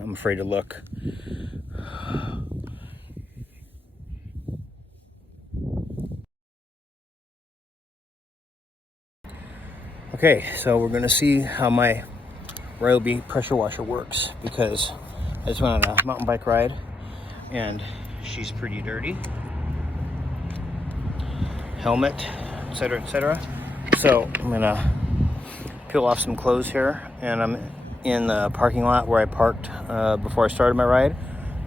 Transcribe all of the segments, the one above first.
I'm afraid to look. Okay, so we're gonna see how my Ryobi pressure washer works, because I just went on a mountain bike ride and she's pretty dirty. Helmet, etc., etc. So I'm gonna peel off some clothes here, and I'm in the parking lot where I parked before I started my ride,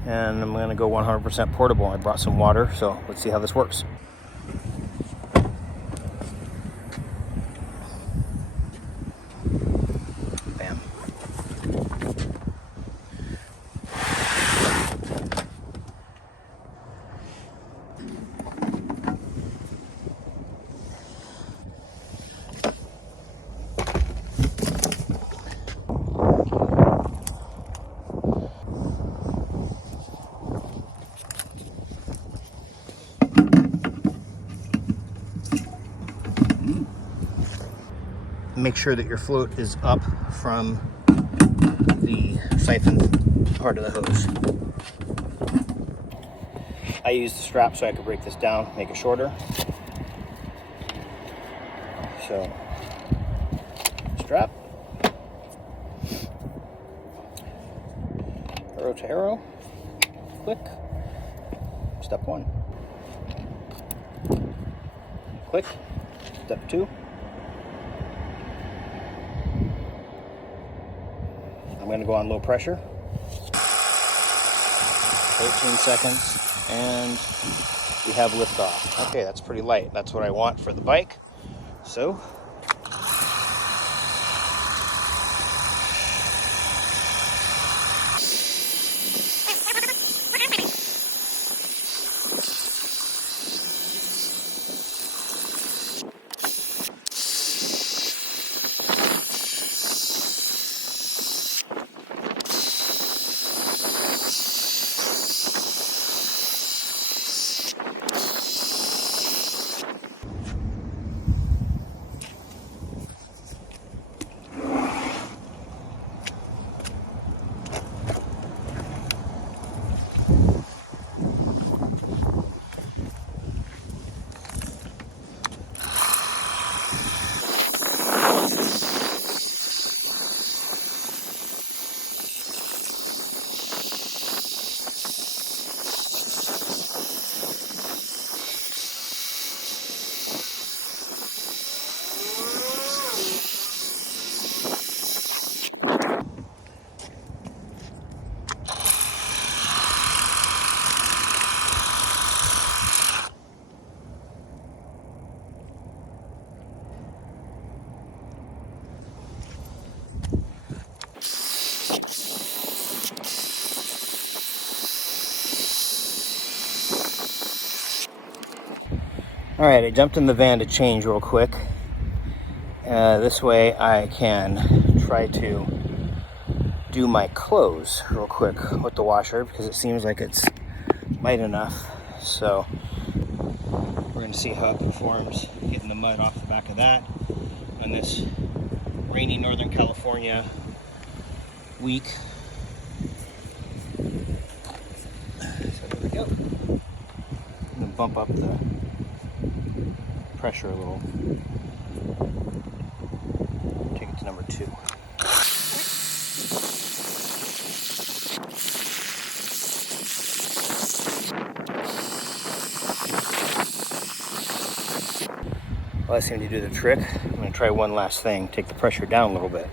and I'm gonna go 100% portable. I brought some water, so let's see how this works. Bam. Make sure that your float is up from the siphon part of the hose. I used the strap so I could break this down, make it shorter. So, strap, arrow to arrow, click, step 1, click, step 2. I'm going to go on low pressure, 13 seconds, and we have liftoff. Okay, that's pretty light. That's what I want for the bike. So, all right, I jumped in the van to change real quick. This way I can try to do my clothes real quick with the washer, because it seems like it's light enough. So we're going to see how it performs getting the mud off the back of that on this rainy Northern California week. So there we go. I'm going to bump up the pressure a little. Take it to number 2. Well, that seemed to do the trick. I'm going to try one last thing. Take the pressure down a little bit.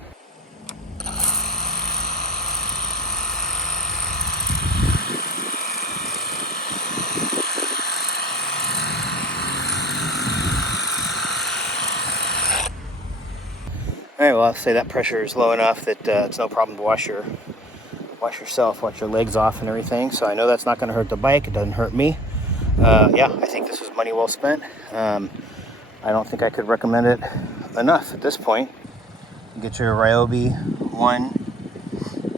All right, well, I'll say that pressure is low enough that it's no problem to wash yourself, wash your legs off and everything. So I know that's not going to hurt the bike. It doesn't hurt me. Yeah, I think this was money well spent. I don't think I could recommend it enough at this point. You get your Ryobi 1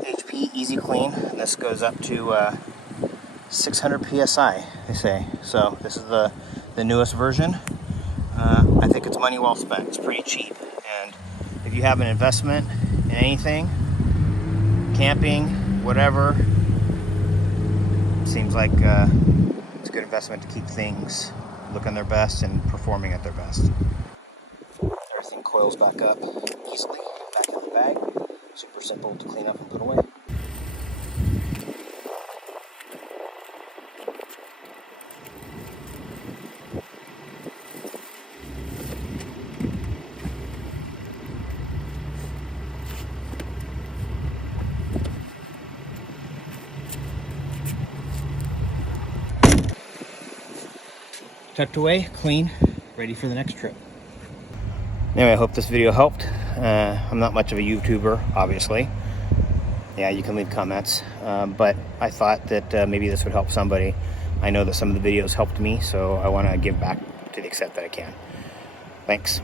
HP EZ Clean. And this goes up to 600 PSI, they say. So this is the newest version. I think it's money well spent. It's pretty cheap. And if you have an investment in anything, camping, whatever. Seems like it's a good investment to keep things looking their best and performing at their best. Everything coils back up easily, back in the bag. Super simple to clean up and put away. Tucked away, clean, ready for the next trip. Anyway, I hope this video helped. I'm not much of a YouTuber, obviously. Yeah, you can leave comments, but I thought that maybe this would help somebody. I know that some of the videos helped me, so I want to give back to the extent that I can. Thanks.